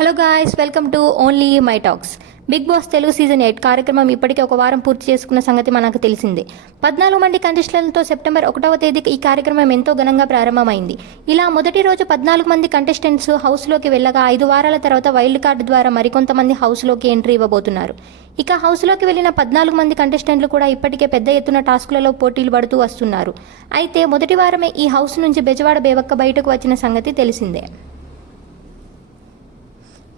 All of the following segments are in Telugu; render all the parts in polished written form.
Hello guys, welcome to only my talks. Bigg Boss Telugu season 8 కార్యక్రమం ఇప్పటికే ఒక వారం పూర్తి చేసుకున్న సంగతి మనకు తెలిసిందే. 14 మంది కంటెస్టెంట్లతో సెప్టెంబర్ 1వ తేదీకి ఈ కార్యక్రమం ఎంతో ఘనంగా ప్రారంభమైంది. ఇలా మొదటి రోజు 14 మంది కంటెస్టెంట్స్ హౌస్లోకి వెళ్ళగా 5 వారాల తర్వాత వైల్డ్ కార్డు ద్వారా మరికొంతమంది హౌస్లోకి ఎంట్రీ ఇవ్వబోతున్నారు. ఇక హౌస్లోకి వెళ్లిన 14 మంది కంటెస్టెంట్లు కూడా ఇప్పటికే పెద్ద ఎత్తున టాస్కులలో పోటీలు పడుతూ వస్తున్నారు. అయితే మొదటి వారమే ఈ హౌస్ నుంచి బెజవాడ బేవక్క బయటకు వచ్చిన సంగతి తెలిసిందే.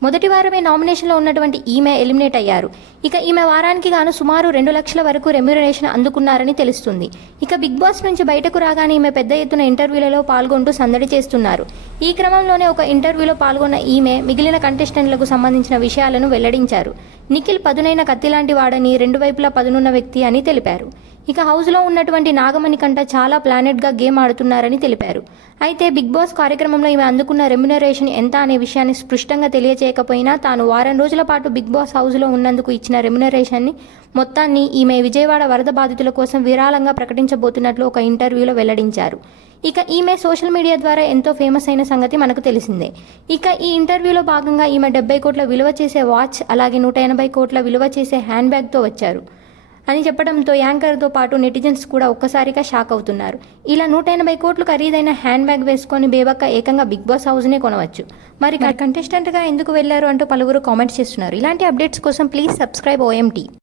మొదటి వారమే నామినేషన్లో ఉన్నటువంటి ఈమె ఎలిమినేట్ అయ్యారు. ఇక ఈమె వారానికి గాను సుమారు 2 లక్షల వరకు రెమ్యునరేషన్ అందుకున్నారని తెలుస్తుంది. ఇక బిగ్ బాస్ నుంచి బయటకు రాగానే ఈమె పెద్ద ఎత్తున ఇంటర్వ్యూలలో పాల్గొంటూ సందడి చేస్తున్నారు. ఈ క్రమంలోనే ఒక ఇంటర్వ్యూలో పాల్గొన్న ఈమె మిగిలిన కంటెస్టెంట్లకు సంబంధించిన విషయాలను వెల్లడించారు. నిఖిల్ పదునైన కత్తిలాంటి వాడని, 2 వైపులా పదునున్న వ్యక్తి అని తెలిపారు. ఇక హౌస్లో ఉన్నటువంటి నాగమణి కంట చాలా ప్లానెట్గా గేమ్ ఆడుతున్నారని తెలిపారు. అయితే బిగ్ బాస్ కార్యక్రమంలో ఈమె అందుకున్న రెమ్యునరేషన్ ఎంత అనే విషయాన్ని స్పష్టంగా తెలియజేయకపోయినా తాను వారం రోజుల పాటు బిగ్ బాస్ హౌస్లో ఉన్నందుకు ఇచ్చిన రెమ్యునరేషన్ని మొత్తాన్ని ఈమె విజయవాడ వరద బాధితుల కోసం విరాళంగా ప్రకటించబోతున్నట్లు ఒక ఇంటర్వ్యూలో వెల్లడించారు. ఇక ఈమె సోషల్ మీడియా ద్వారా ఎంతో ఫేమస్ అయిన సంగతి మనకు తెలిసిందే. ఇక ఈ ఇంటర్వ్యూలో భాగంగా ఈమె 70 కోట్ల విలువ చేసే వాచ్, అలాగే 180 కోట్ల విలువ చేసే హ్యాండ్ బ్యాగ్తో వచ్చారు అని చెప్పడంతో యాంకర్తో పాటు నెటిజన్స్ కూడా ఒక్కసారిగా షాక్ అవుతున్నారు. ఇలా 180 కోట్లు ఖరీదైన హ్యాండ్ బ్యాగ్ వేసుకొని బేబక్క ఏకంగా బిగ్ బాస్ హౌస్నే కొనవచ్చు. మరి కంటెస్టెంట్గా ఎందుకు వెళ్లారు అంటూ పలువురు కామెంట్స్ చేస్తున్నారు. ఇలాంటి అప్డేట్స్ కోసం ప్లీజ్ సబ్స్క్రైబ్ OMT.